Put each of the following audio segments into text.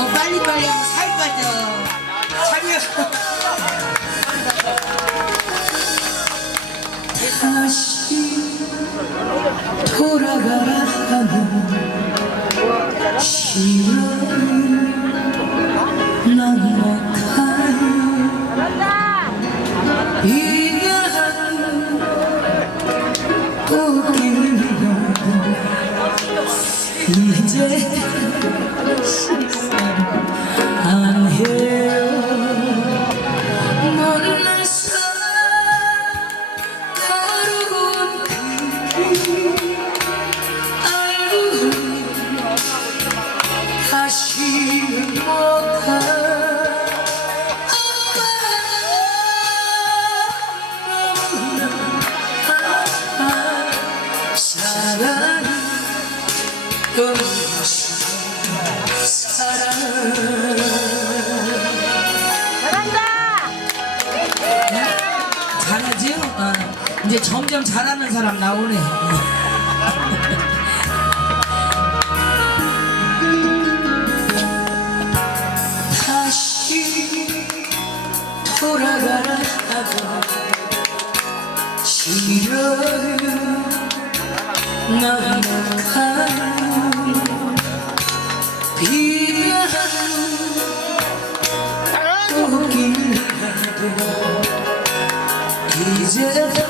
너 빨리빨리 하면 살 빠져. 자기야. 다시 돌아가라 싫어요 난못 가요 이별한 꽃길을 이제 점점 잘하는 사람 나오네. 다시 돌아가라 하고 나는 가요 비벼한 꽃길라도 이제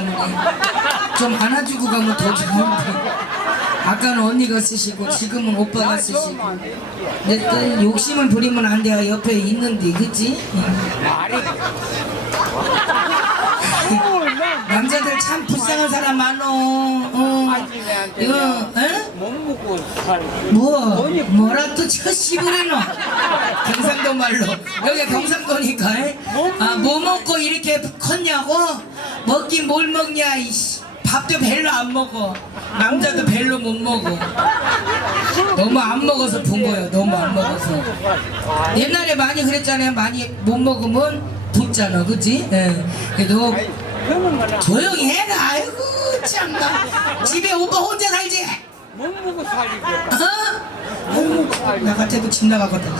때문에 좀 안아주고 가면 더 좋은데. 아까는 언니가 쓰시고 지금은 오빠가 쓰시고. 또 욕심을 부리면 안 돼요. 옆에 있는데, 그치? 남자들 참 불쌍한 사람 많어. 어. 이거, 에? 못 먹고 살고 뭐, 뭐라 또 첫시부리노 경상도 말로. 여기 경상도니까, 에? 아, 뭐 먹고 이렇게 컸냐고? 먹긴 뭘 먹냐, 이씨. 밥도 별로 안 먹어. 남자도 별로 못 먹어. 너무 안 먹어서 본 거예요. 너무 안 먹어서. 옛날에 많이 그랬잖아요. 많이 못 먹으면 붓잖아. 그치? 예. 그래도 조용히 해라. 아이고, 참나. 집에 오빠 혼자 살지? 못 먹고 살고 어? 아이고, 나 같아도 집 나가거든.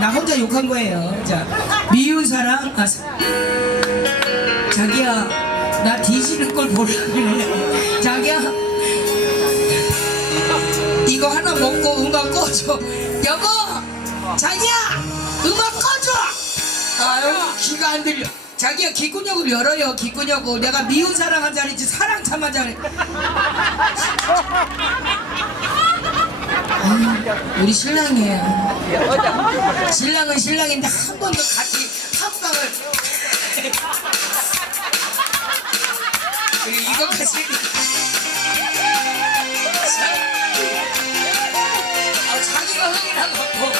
나 혼자 욕한 거예요. 자, 미운 사랑. 아, 사- 자기야, 나 뒤지는 걸 보려고. 자기야, 이거 하나 먹고 음악 꺼줘. 여보, 자기야, 음악 꺼줘. 아유, 귀가 안 들려. 자기야, 귓구녕을 열어요, 귓구녕을. 내가 미운 사랑 한 잔이지, 사랑 참한 잔이. 아유, 우리 신랑이에요. 신랑은 신랑인데 한 번도 같이 합방을. 이거 같이. 아, 자기가 흥이란 것고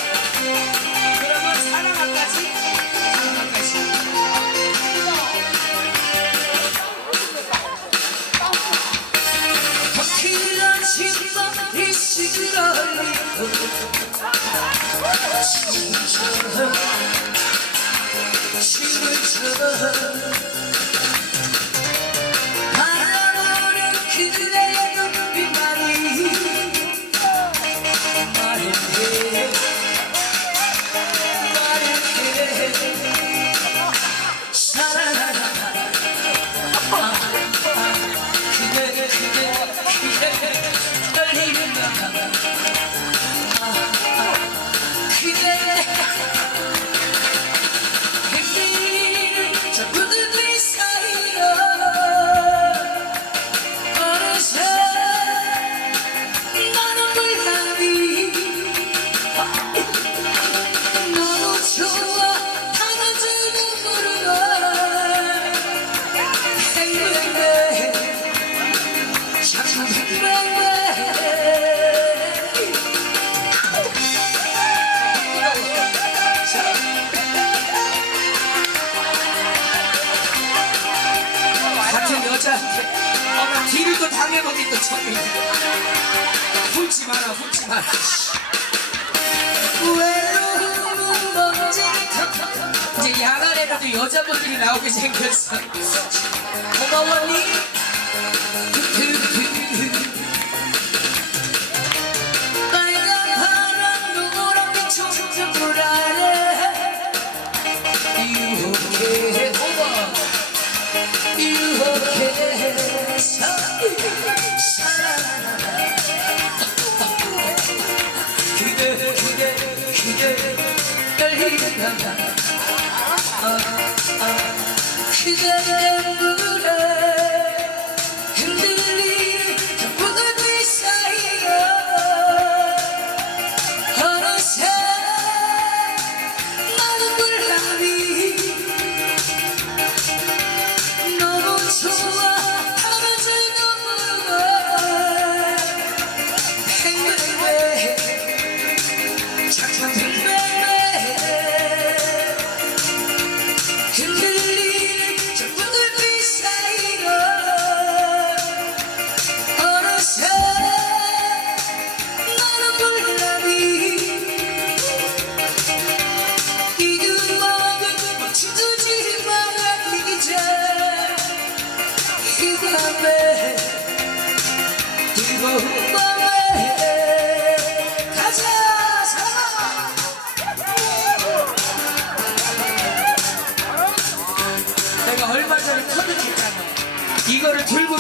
그러면 사랑한다지 사랑한다지 제목이 또 처음이야 훑지 마라 훑지 마라 외로운 먼지. 이제 야간에라도 여자분들이 나오게 생겼어 Ah ah ah ah. Güzelim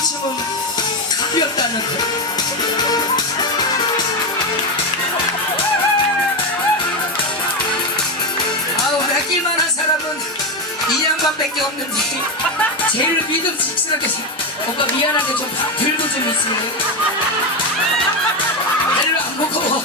치면 가볍다는 거 아우 맡길만한 사람은 이 양반밖에 없는데 제일 믿음직스럽게 생- 오빠 미안한데 좀 들고 좀 있을래요? 별로 안 무거워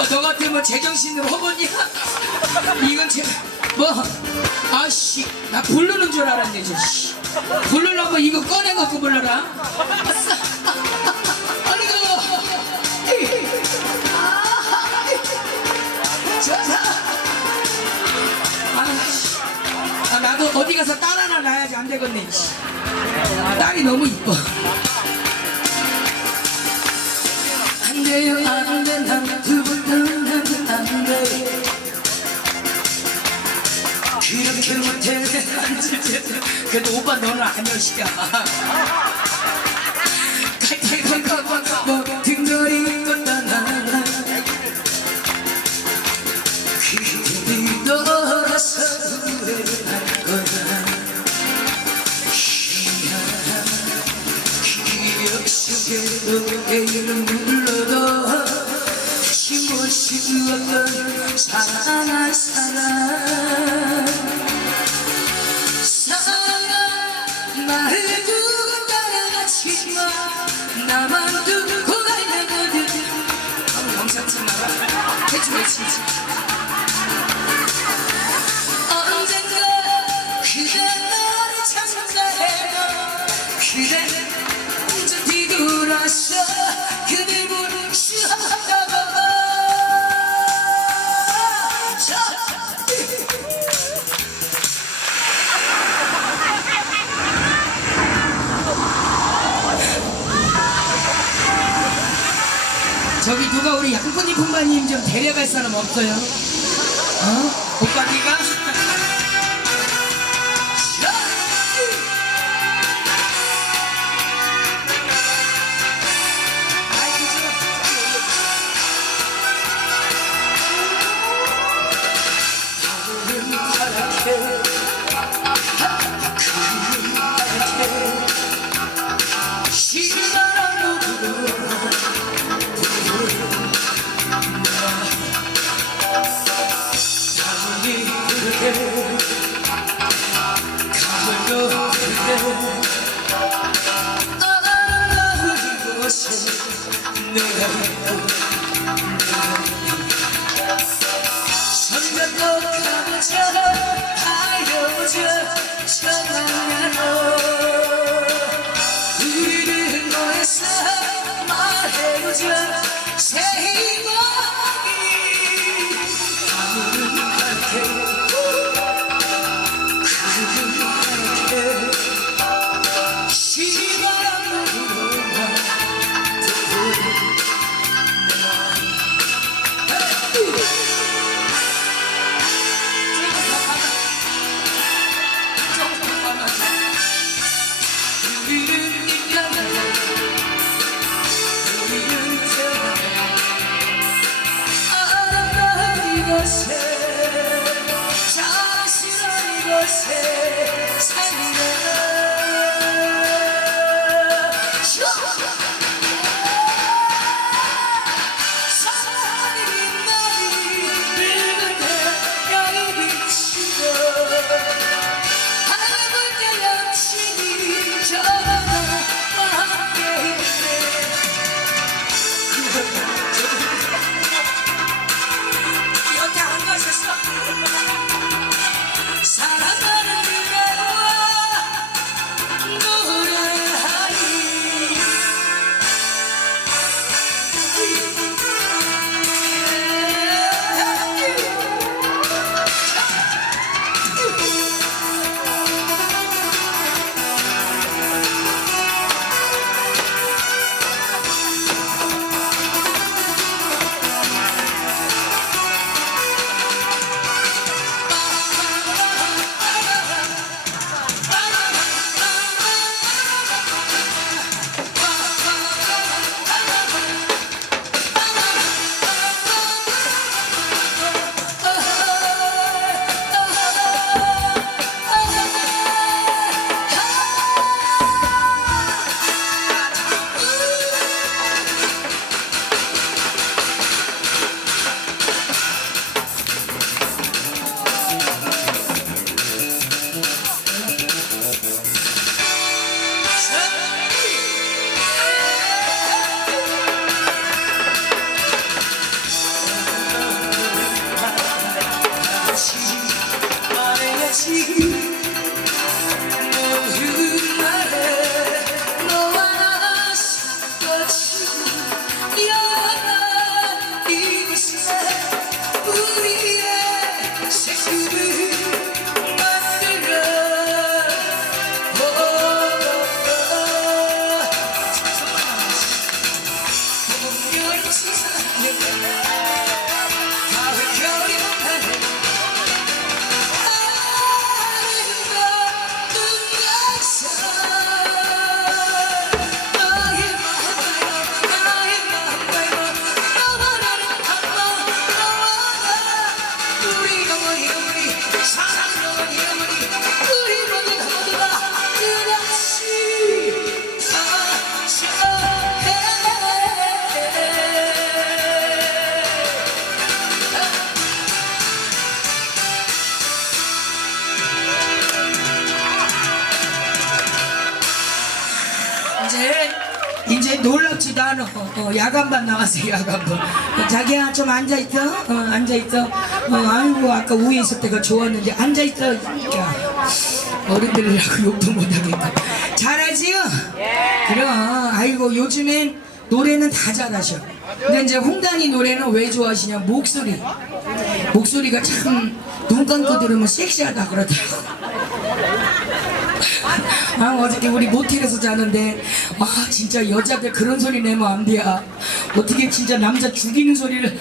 오빠 너 같으면 제정신으로 허거냐 이건 제 뭐 아씨 나 부르는 줄 알았네 저 씨. 부르려면 이거 꺼내갖고 불러라 아싸 아이고 아, 아, 나도 어디 가서 딸 하나 낳아야지 안 되겠네. 씨. 딸이 너무 이뻐. 너는 아니었시야. лечить. 양꾼이 품바님 좀 데려갈 사람 없어요? 말 이제 이제 놀랍지도 않아. 어, 어, 야간반 나왔어요 야간반. 어, 자기야 좀 앉아 있어. 어, 앉아 있어. 어, 아이고 아까 위에 있을 때가 좋았는데 앉아 있어. 야, 어른들이라고 욕도 못하겠다. 잘하지요? 그럼 아이고 요즘엔 노래는 다 잘하셔. 근데 이제 홍단이 노래는 왜 좋아하시냐 목소리. 목소리가 참 눈 감고 들으면 섹시하다 그러더라고. 아 어저께 우리 모텔에서 자는데 아 진짜 여자들 그런 소리 내면 안 돼야 어떻게 진짜 남자 죽이는 소리를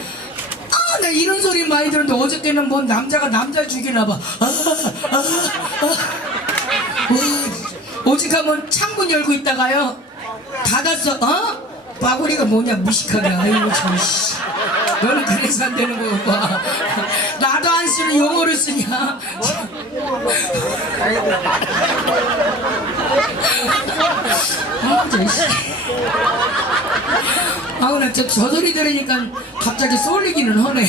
아나나 이런 소리 많이 들었는데 어저께는 뭔 남자가 남자를 죽이나 봐. 아, 아, 아. 와, 오직하면 창문 열고 있다가요. 닫았어. 어? 바구리가 뭐냐 무식하게. 아이고 참. 씨. 너는 그래서 안 되는 거야. 쓰는 용어를 쓰냐. 아, 저 씨. 아우 나저 저 소리 들으니까 갑자기 쏠리기는 하네.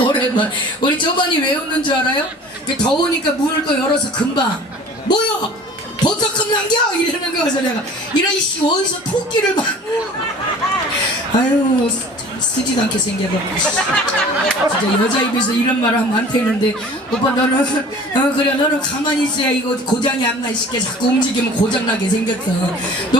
오랜만 우리 저반이 왜 웃는 줄 알아요? 그 더우니까 문을 또 열어서 금방. 뭐야 버섯금 남겨! 이러는 거여서 내가. 이런 씨 어디서 토끼를 막 아유 쓰- 쓰지도 않게 씨. 진짜 여자 입에서 이런 말 하면 안 되는데 오빠 너는 어 그래 너는 가만히 있어야 이거 고장이 안 나 싶게 자꾸 움직이면 고장 나게 생겼어 너